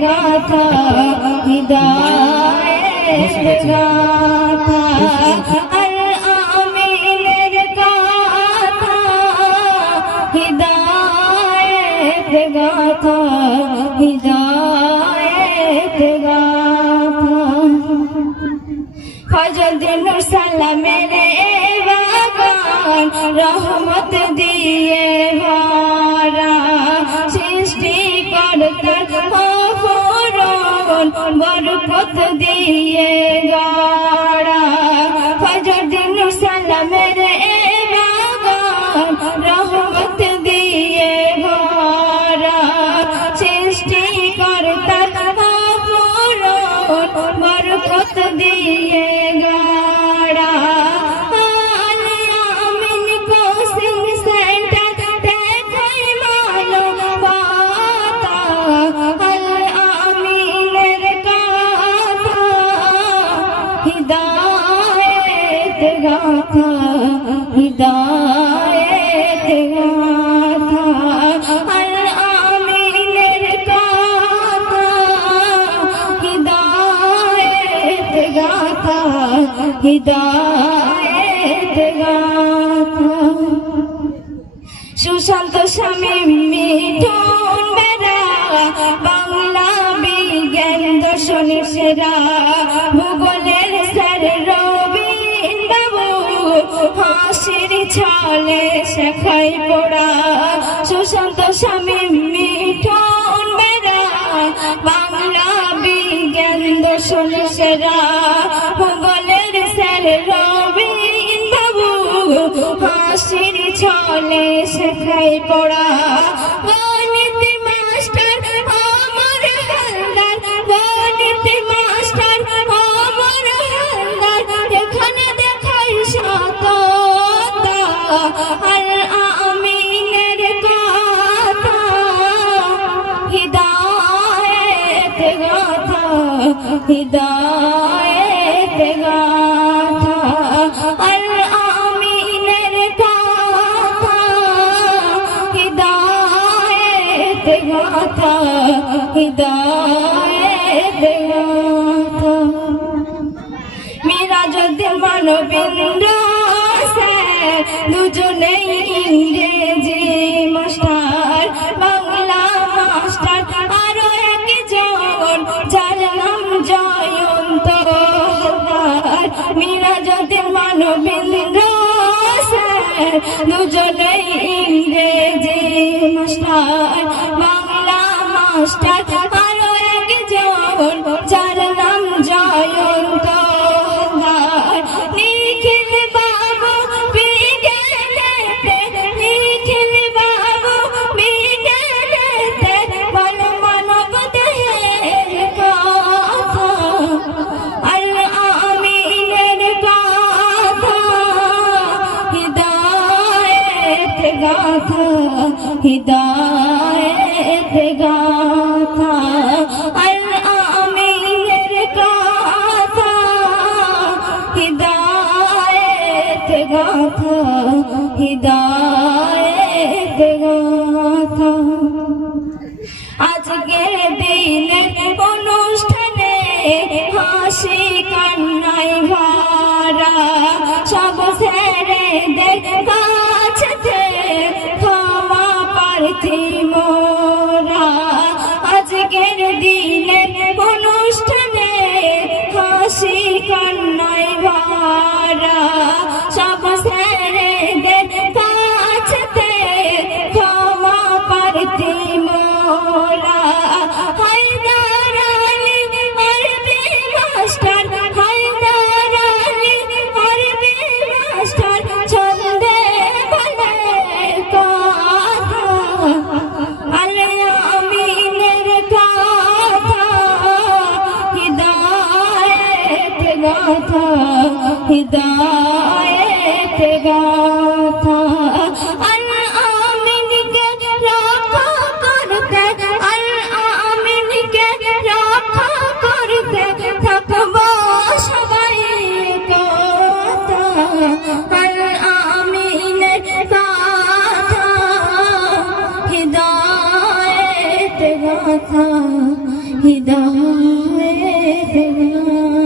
गाथा हिदायत गाथा अल आमीर गाथा हिदायत गाथा हिदायत गाथा फजल सलाम मेरे बागान रहमत दिए भरा सृष्टि करता बरकत दिए गाड़ा फजल सलाम मेरे बागान रहमत दिए भरा सृष्टि करता बरकत दिए गाड़ा गाथा हिदायत गाथा अल आमीर गाथा हिदायत गाथा हिदायत गाथा सुशांत शामीम मिठुन बेरा बांगला विज्ञान दर्शনের সেরা ভূগোলের স্যার হাসির ছলে শেখাই পড়া সুশান্ত শামীম মিঠুন বেরা বাংলা বিজ্ঞান দর্শন সেরা ভূগোলের স্যার রবীন বাবু হাসির ছলে শেখাই পড়া গণিত মাস্টার আমার হালদার গণিত মাস্টার আমার হালদার এখানে দেখাই সততা আল আমিনের গাথা হিদায়ত গাথা হিদায়ত গাথা আল আমিনের গাথা হিদায়ত গাথা হিদায়ত গাথা মিরাজউদ্দিন মানবেন্দ্র স্যার দুজনেই ইংরেজি মাস্টার বাংলা মাস্টার আরো একজন যার নাম জয়ন্ত হালদার মিরাজউদ্দিন মানবেন্দ্র স্যার দুজনেই ইংরেজি মাস্টার বাংলা মাস্টার আরো একজন যার নাম জয়ন্ত गाथा हिदायत गाथा अल आमीर गाथा हिदायत गाथा हिदायत गाथा আজকের দিনের অনুষ্ঠানে হাসি কান্নায় ভরা সব ছেড়েদের কাছে ক্ষমা প্রার্থী মোরা আজকের দিনের অনুষ্ঠানে হাসি কান্নায় ভরা সব ছেড়েদের কাছে ক্ষমা প্রার্থী মোরা হায়দার আলী আরবি মাস্টার হায়দার আলী আরবি মাস্টার ছন্দে বলে কথা আল আমিনের কথা হিদায়ত গাথা হিদায়ত গাথা গাথা হৃদয়ে গান